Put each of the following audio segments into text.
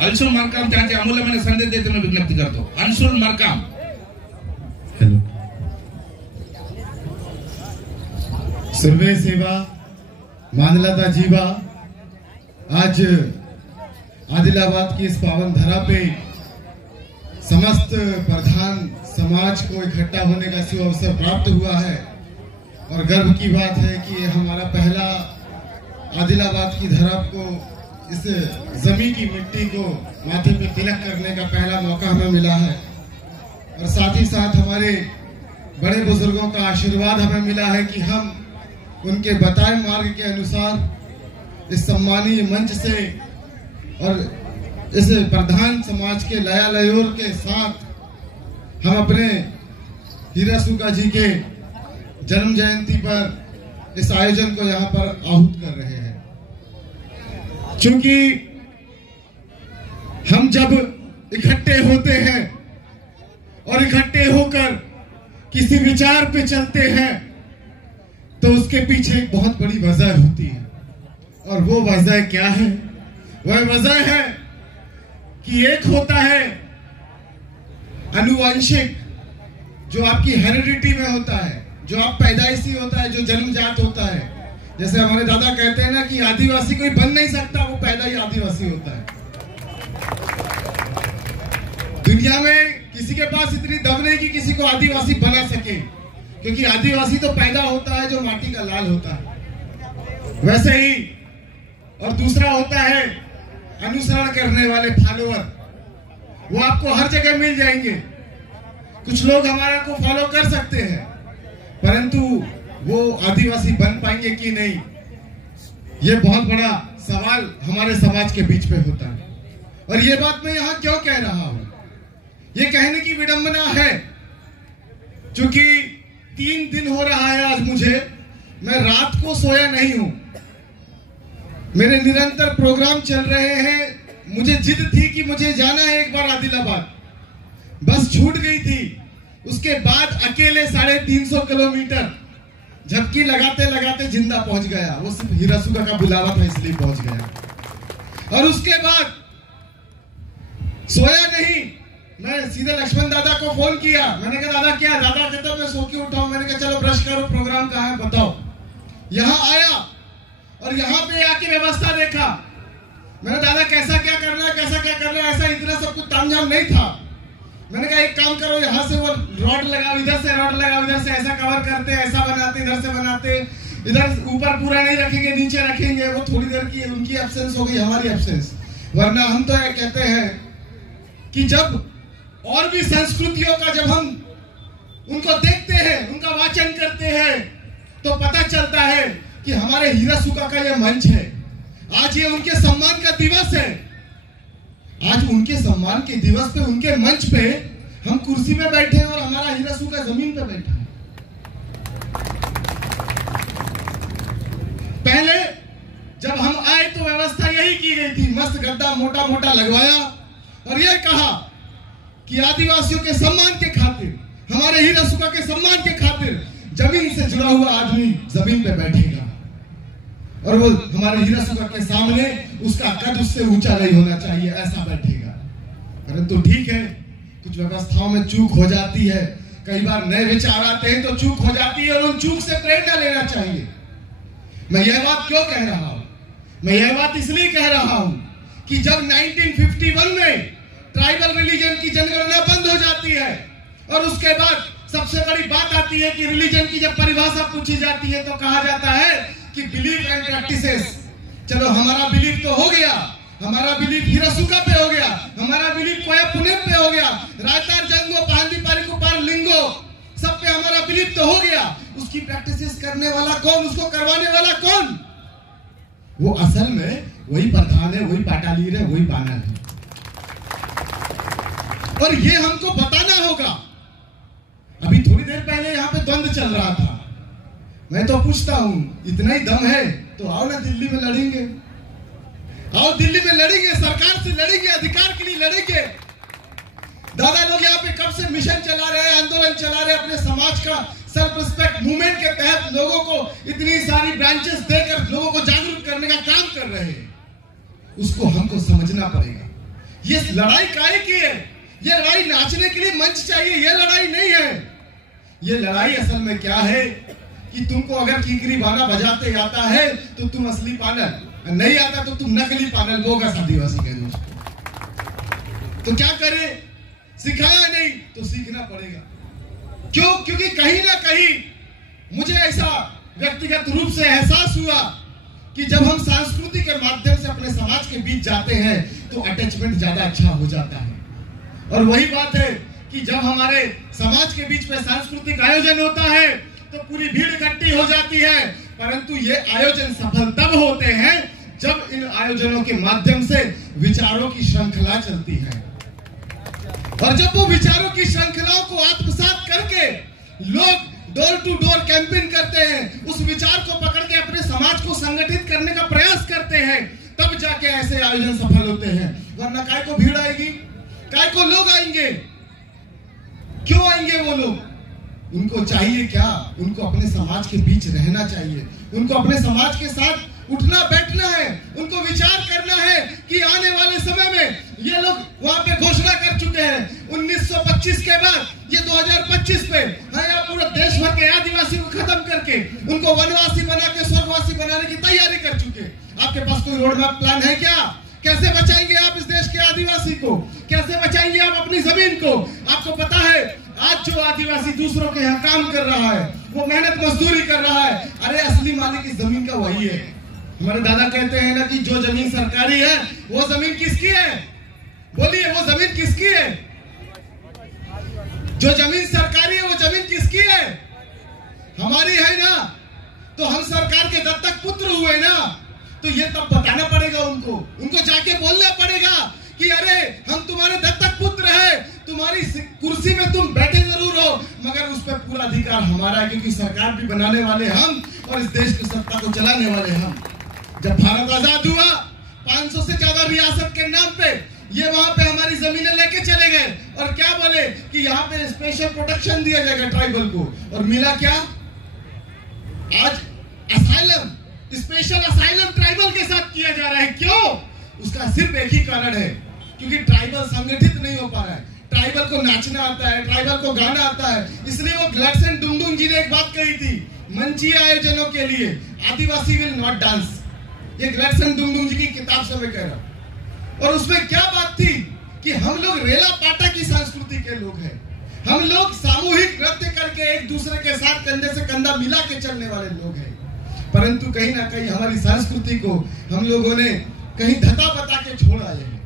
अंशुल मार्काम त्यांचे अमूल्यమైన संदेश देतो मैं विज्ञप्ति करतो। अंशुल मार्काम। हेलो। सर्वे सेवा मानलाता जीवा आज आदिलाबाद की इस पावन धरा पे समस्त प्रधान समाज को इकट्ठा होने का शुभ अवसर प्राप्त हुआ है और गर्व की बात है कि ये हमारा पहला आदिलाबाद की धरा को इस जमीन की मिट्टी को माथे पे तिलक करने का पहला मौका हमें मिला है और साथ ही साथ हमारे बड़े बुजुर्गों का आशीर्वाद हमें मिला है कि हम उनके बताए मार्ग के अनुसार इस सम्मानीय मंच से और इस प्रधान समाज के लया लयोर के साथ हम अपने हीरा सुगा जी के जन्म जयंती पर इस आयोजन को यहाँ पर आहूत कर रहे हैं। क्योंकि हम जब इकट्ठे होते हैं और इकट्ठे होकर किसी विचार पे चलते हैं तो उसके पीछे एक बहुत बड़ी वजह होती है और वो वजह क्या है? वह वजह है कि एक होता है अनुवांशिक, जो आपकी हेरिडिटी में होता है, जो आप पैदाइशी होता है, जो जन्मजात होता है। जैसे हमारे दादा कहते हैं ना कि आदिवासी कोई बन नहीं सकता, वो पैदा ही आदिवासी होता है। दुनिया में किसी के पास इतनी दम नहीं कि किसी को आदिवासी बना सके, क्योंकि आदिवासी तो पैदा होता है जो माटी का लाल होता है। वैसे ही और दूसरा होता है अनुसरण करने वाले फॉलोअर, वो आपको हर जगह मिल जाएंगे। कुछ लोग हमारा को फॉलो कर सकते हैं, परंतु वो आदिवासी बन पाएंगे कि नहीं, ये बहुत बड़ा सवाल हमारे समाज के बीच में होता है। और ये बात मैं यहां क्यों कह रहा हूं? ये कहने की विडंबना है क्योंकि 3 दिन हो रहा है आज मुझे, मैं रात को सोया नहीं हूं। मेरे निरंतर प्रोग्राम चल रहे हैं। मुझे जिद थी कि मुझे जाना है एक बार आदिलाबाद, बस छूट गई थी। उसके बाद अकेले 350 किलोमीटर झपकी लगाते लगाते जिंदा पहुंच गया। वो सिर्फ हीरा सुगा का बुलावा था इसलिए पहुंच गया। और उसके बाद सोया नहीं, मैं सीधे लक्ष्मण दादा को फोन किया। मैंने कहा दादा क्या? दादा कहता मैं सो के उठाऊं। मैंने कहा चलो ब्रश करो, प्रोग्राम कहाँ है बताओ। यहाँ आया और यहाँ पे आके व्यवस्था देखा। मैंने दादा कैसा क्या करना है, कैसा क्या करना है, ऐसा इतना सब कुछ तामझाम नहीं था। मैंने कहा एक काम करो, यहाँ से वो रॉड लगाओ, इधर से रॉड लगाओ, इधर से ऐसा कवर करते, ऐसा बनाते, इधर से बनाते, इधर ऊपर पूरा नहीं रखेंगे, नीचे रखेंगे। वो थोड़ी देर की उनकी एब्सेंस हो गई, हमारी एब्सेंस। वरना हम तो ये कहते हैं कि जब और भी संस्कृतियों का जब हम उनको देखते हैं, उनका वाचन करते हैं, तो पता चलता है कि हमारे हीरा सुगा का यह मंच है। आज ये उनके सम्मान का दिवस है। आज उनके सम्मान के दिवस पे, उनके मंच पे हम कुर्सी पे बैठे हैं और हमारा हीरा सुगा जमीन पे बैठा है। पहले जब हम आए तो व्यवस्था यही की गई थी, मस्त गद्दा मोटा मोटा लगवाया और यह कहा कि आदिवासियों के सम्मान के खातिर, हमारे हीरा सुगा के सम्मान के खातिर जमीन से जुड़ा हुआ आदमी जमीन पे बैठेगा और वो हमारे हीरा सुगा के सामने उसका कद उससे ऊंचा नहीं होना चाहिए, ऐसा बैठेगा। परंतु ठीक है, कुछ व्यवस्थाओं में चूक हो जाती है, कई बार नए विचार आते हैं तो चूक हो जाती है और उन चूक से प्रेरणा लेना चाहिए। मैं यह बात क्यों कह रहा हूं? मैं यह बात इसलिए कह रहा हूं कि जब 1951 में ट्राइबल रिलीजन की जनगणना बंद हो जाती है और उसके बाद सबसे बड़ी बात आती है कि रिलीजन की जब परिभाषा पूछी जाती है तो कहा जाता है कि बिलीफ एंड प्रैक्टिसेस। चलो हमारा बिलीफ तो हो गया, हमारा बिलीफ हीरा सुगा पे हो गया, हमारा बिलीफ कोया पुणे पे हो गया, रायतार जंगो पहांदी पारिकुपार लिंगो सब पे हमारा बिलीफ तो हो गया। उसकी प्रैक्टिसेस करने वाला कौन, उसको करवाने वाला कौन? वो असल में वही प्रधान है, वही पाटालीर है, वही बानर है। और ये हमको बताना होगा। अभी थोड़ी देर पहले यहाँ पे द्वंद चल रहा था। मैं तो पूछता हूं, इतना ही दम है तो आओ ना दिल्ली में लड़ेंगे, आओ दिल्ली में लड़ेंगे, सरकार से लड़ेंगे, अधिकार के लिए लड़ेंगे। दादा लोग यहाँ पे कब से मिशन चला रहे हैं, आंदोलन चला रहे हैं, अपने समाज का सेल्फ रिस्पेक्ट मूवमेंट के तहत लोगों को इतनी सारी ब्रांचेस देकर लोगों को जागरूक करने का काम कर रहे हैं। उसको हमको समझना पड़ेगा। ये लड़ाई काहे की है? ये लड़ाई नाचने के लिए मंच चाहिए, ये लड़ाई नहीं है। ये लड़ाई असल में क्या है कि तुमको अगर किकरी बाना बजाते आता है तो तुम असली पानल, नहीं आता तो तुम नकली पानल, बोगस आदिवासी कहते उसको। तो क्या करे? सिखाया नहीं तो सीखना पड़ेगा। क्यों? क्योंकि कहीं ना कहीं मुझे ऐसा व्यक्तिगत रूप से एहसास हुआ कि जब हम संस्कृति के माध्यम से अपने समाज के बीच जाते हैं तो अटैचमेंट ज्यादा अच्छा हो जाता है। और वही बात है कि जब हमारे समाज के बीच में सांस्कृतिक आयोजन होता है तो पूरी भीड़ इकट्ठी हो जाती है, परंतु ये आयोजन सफल तब होते हैं जब इन आयोजनों के माध्यम से विचारों की श्रृंखला चलती है। और जब वो विचारों की श्रृंखलाओं को आत्मसात करके लोग डोर टू डोर कैंपेन करते हैं, उस विचार को पकड़ के अपने समाज को संगठित करने का प्रयास करते हैं, तब जाके ऐसे आयोजन सफल होते हैं। वरना काय को भीड़ आएगी, काय को लोग आएंगे? क्यों आएंगे वो लोग? उनको चाहिए क्या? उनको अपने समाज के बीच रहना चाहिए, उनको अपने समाज के साथ उठना बैठना है, उनको विचार करना है कि आने वाले समय में ये लोग वहां पे घोषणा कर चुके हैं 1925 के बाद ये 2025 पे है पूरे देश भर के आदिवासी को खत्म करके उनको वनवासी बना के स्वर्गवासी बनाने की तैयारी कर चुके। आपके पास कोई रोड मैप प्लान है क्या? कैसे बचाएंगे आप इस देश के आदिवासी को? कैसे बचाएंगे आप अपनी जमीन को? आपको पता है आज जो आदिवासी दूसरों के यहाँ काम कर रहा है, वो मेहनत मजदूरी कर रहा है, अरे असली मालिक इस जमीन का वही है। हमारे दादा कहते हैं ना कि जो जमीन सरकारी है वो जमीन किसकी है? बोलिए, वो जमीन किसकी है? जो जमीन सरकारी है वो जमीन किसकी है? हमारी है ना। तो हम सरकार के दत्तक पुत्र हुए ना, तो ये तब बताना पड़ेगा उनको जाके बोलना पड़ेगा कि अरे हम तुम्हारे दत्तक पुत्र है, तुम्हारी कुर्सी में तुम बैठे जरूर हो मगर उस पर पूरा अधिकार हमारा है, क्योंकि सरकार भी बनाने वाले हम और इस देश की सत्ता को चलाने वाले हम। जब भारत आजाद हुआ 500 से ज्यादा रियासत के नाम पे ये वहां पे हमारी जमीनें लेके चले गए और क्या बोले कि यहाँ पे स्पेशल प्रोटेक्शन दिया जाएगा ट्राइबल को, और मिला क्या? आज असाइलम, स्पेशल असाइलम ट्राइबल के साथ किया जा रहा है। क्यों? उसका सिर्फ एक ही कारण है, क्योंकि ट्राइबल संगठित नहीं हो पा रहा है। ट्राइबल को नाचना आता है, ट्राइबल को गाना आता है, इसलिए वो ग्लैडसेन डुंगडुंग जी ने एक बात कही थी मंची आयोजनों के लिए, आदिवासी विल नॉट डांस। ये ग्लैडसेन डुंगडुंग जी की किताब से मैं कह रहा हूं। और उसमें क्या बात थी कि हम लोग रेला पाटा की संस्कृति के लोग हैं, हम लोग सामूहिक नृत्य करके एक दूसरे के साथ कंधे से कंधा मिला के चलने वाले लोग हैं, परंतु कहीं ना कहीं हमारी संस्कृति को हम लोगों ने कहीं धता बता के छोड़ आए हैं।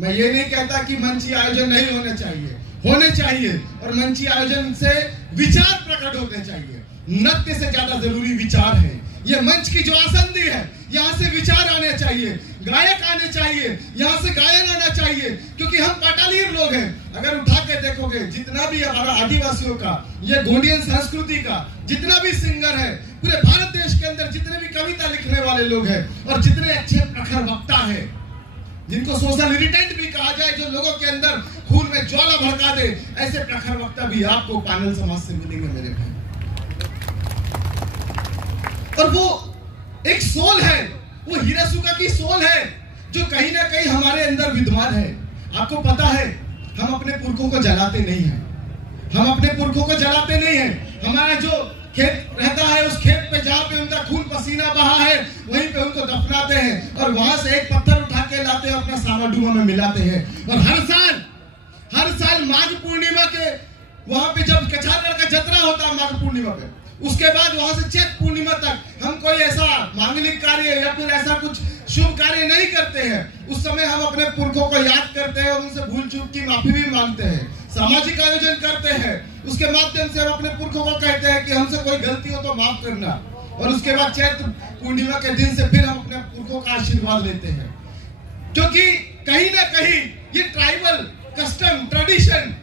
मैं ये नहीं कहता कि मंची आयोजन नहीं होने चाहिए, होने चाहिए, और मंची आयोजन से विचार प्रकट होने चाहिए। नृत्य से ज्यादा जरूरी विचार है। ये मंच की जो आसंदी है, यहाँ से विचार आने चाहिए, गायक आने चाहिए, यहाँ से गायन आना चाहिए, क्योंकि हम पाटालीर लोग हैं। अगर उठा के देखोगे जितना भी हमारा आदिवासियों का, ये गोंडियन संस्कृति का जितना भी सिंगर है, पूरे भारत देश के अंदर जितने भी कविता लिखने वाले लोग हैं और जितने अच्छे प्रखर वक्ता है, जिनको सोशल इरिटेंट भी कहा जाए, जो लोगों के अंदर खून में ज्वाला भड़का दे, ऐसे प्रखर वक्ता भी आपको पानल समाज से मिलेंगे मेरे भाई। और वो एक सोल है, वो हिरासुका की सोल है जो कहीं ना कहीं हमारे अंदर विद्यमान है। आपको पता है हम अपने पुरखों को जलाते नहीं हैं, हम अपने पुरखों को जलाते नहीं हैं। हमारा जो खेत रहता है, उस खेत पे जहाँ पे उनका खून पसीना बहा है, वहीं पे उनको दफनाते हैं और वहां से एक पत्थर उठा के लाते हैं, अपना सामाडुआ में मिलाते हैं। और हर साल माघ पूर्णिमा के वहां पे जब कछारगढ़ का जतरा होता है माघ पूर्णिमा पे, उसके बाद वहां से चैत पूर्णिमा तक हम कोई ऐसा मांगलिक कार्य या फिर ऐसा कुछ शुभ कार्य नहीं करते हैं। उस समय हम अपने पुरखों को याद करते हैं और उनसे भूल चूक की माफी भी मांगते हैं, सामाजिक आयोजन करते हैं, उसके माध्यम से हम अपने पुरखों को कहते हैं कि हमसे कोई गलती हो तो माफ करना, और उसके बाद चैत्र पूर्णिमा के दिन से फिर हम अपने पुरखों का आशीर्वाद लेते हैं। क्योंकि कहीं ना कहीं ये ट्राइबल कस्टम ट्रेडिशन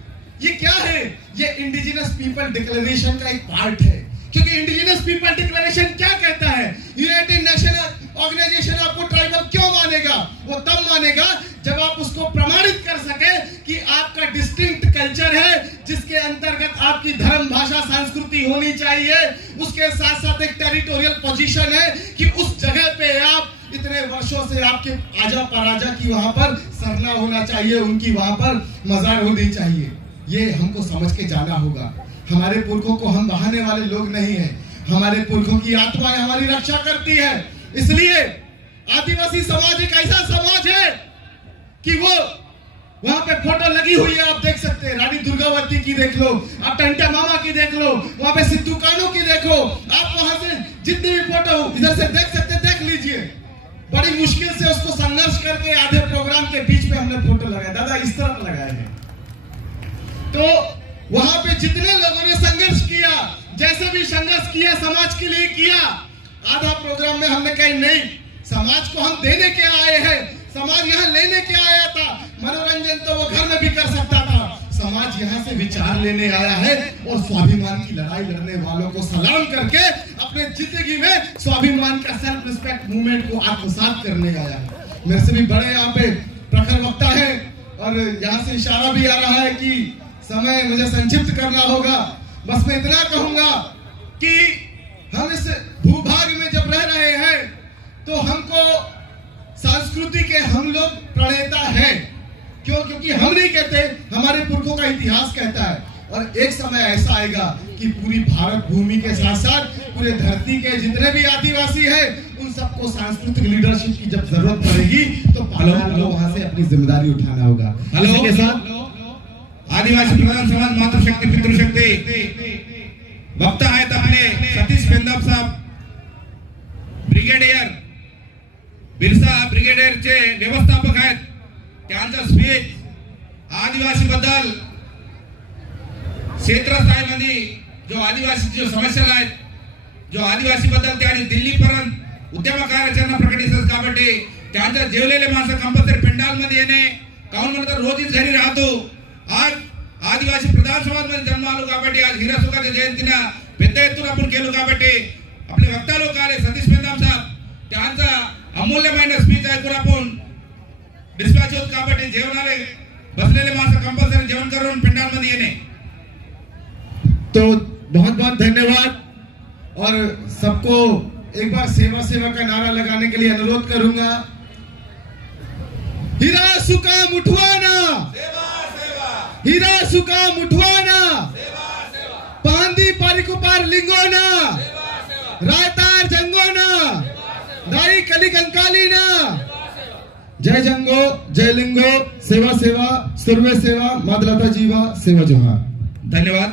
ये क्या है? ये इंडिजिनस पीपल डिक्लेरेशन का एक पार्ट है। क्योंकि इंडिजिनस पीपल डिक्लेरेशन क्या कहता है? यूनाइटेड नेशन ऑर्गेनाइजेशन आपको ट्राइबल क्यों मानेगा? वो तब मानेगा जब आप उसको प्रमाणित कर सके कि आपका डिस्टिंक्ट कल्चर है, जिसके अंतर्गत आपकी धर्म, भाषा, संस्कृति होनी चाहिए। उसके साथ साथ एक टेरिटोरियल पोजीशन है कि उस जगह पे आप इतने वर्षों से आपके आजा पराजा की वहां पर सरना होना चाहिए, उनकी वहां पर मजार होनी चाहिए। ये हमको समझ के जाना होगा। हमारे पुरखों को हम बहाने वाले लोग नहीं हैं। हमारे पुरखों की आत्माएं हमारी रक्षा करती है। इसलिए आदिवासी समाज एक ऐसा समाज है कि वो वहां पे फोटो लगी हुई है, आप देख सकते हैं। रानी दुर्गावती की देख लो, आप टंटा मामा की देख लो, वहां पे सिद्धू कानू की देखो, आप वहां से जितने भी फोटो इधर से देख सकते, देख लीजिए। बड़ी मुश्किल से उसको संघर्ष करके आधे प्रोग्राम के बीच में हमने फोटो लगाया, दादा इस तरफ लगाए हैं। तो वहां पे जितने लोगों ने संघर्ष किया, जैसे भी संघर्ष किया, समाज के लिए किया, आधा प्रोग्राम में हमने कही नहीं, समाज को हम देने के आए हैं, समाज यहाँ लेने के आया था। मनोरंजन तो वो घर में भी कर सकता था, समाज यहाँ से विचार लेने आया है और स्वाभिमान की लड़ाई लड़ने वालों को सलाम करके अपने जिंदगी में स्वाभिमान का सेल्फ रिस्पेक्ट मूवमेंट को आत्मसात करने आया है। मेरे से भी बड़े यहाँ पे प्रखर वक्ता है और यहाँ से इशारा भी आ रहा है कि समय मुझे संक्षिप्त करना होगा। बस मैं इतना कहूंगा कि हम इस भूभाग में जब रह रहे हैं तो हमको संस्कृति के हम लोग प्रणेता हैं। क्यों? क्योंकि हम नहीं कहते, हमारे पुरखों का इतिहास कहता है। और एक समय ऐसा आएगा कि पूरी भारत भूमि के साथ साथ पूरे धरती के जितने भी आदिवासी हैं उन सबको सांस्कृतिक लीडरशिप की जब जरूरत पड़ेगी तो पालना वहां से अपनी जिम्मेदारी उठाना होगा। हेलो के साथ आदिवासी प्रधान समाज मातृशक्ती पितृशक्ती वक्ता आहेत आपले सतीश पेंदाप साहेब, ब्रिगेडियर बिरसा ब्रिगेडियरचे व्यवस्थापक आहेत। त्यांचा स्पीच आदिवासी बद्दल क्षेत्रस्थाईमध्ये जो आदिवासी जो समस्या आहेत, जो आदिवासी बद्दल त्यांनी दिल्लीपर्यंत उद्यम कार्याचरण प्रकटितात కాబట్టి त्यांचा जेवलेले माणसं कंपल्सरी पेंडालमध्ये येणे, काऊन म्हणतात रोजच घरी राहतो। आज ఆదివాసీ ప్రధాన సమాజం జన్మాలు కాబట్టి आज हीरासुखाच्या जयंतीला పెద్ద ఎత్తున आपण केलो కాబట్టి आपले वक्ता लोक आले सतीश पेंदाम साहेब, त्यांचा अमूल्यమైన स्पीच ऐकून आपण डिस्पॅच होत కాబట్టి जेवणाले बसलेले माणसं कंपल्सरी जेवण करून पेंडालमध्ये येणे। तो बहुत बहुत धन्यवाद और सबको एक बार सेवा सेवा का नारा लगाने के लिए अनुरोध करूंगा। हीरा सुका मुठवाना, हीरा सुका मुठवाना, पांदी पारिकुपार लिंगोना, रायतार जंगोना, दाई कली कंकालीना, जय जंगो जय लिंगो, सेवा सेवा सुरवे सेवा, मादलता जीवा सेवा जोहार। धन्यवाद।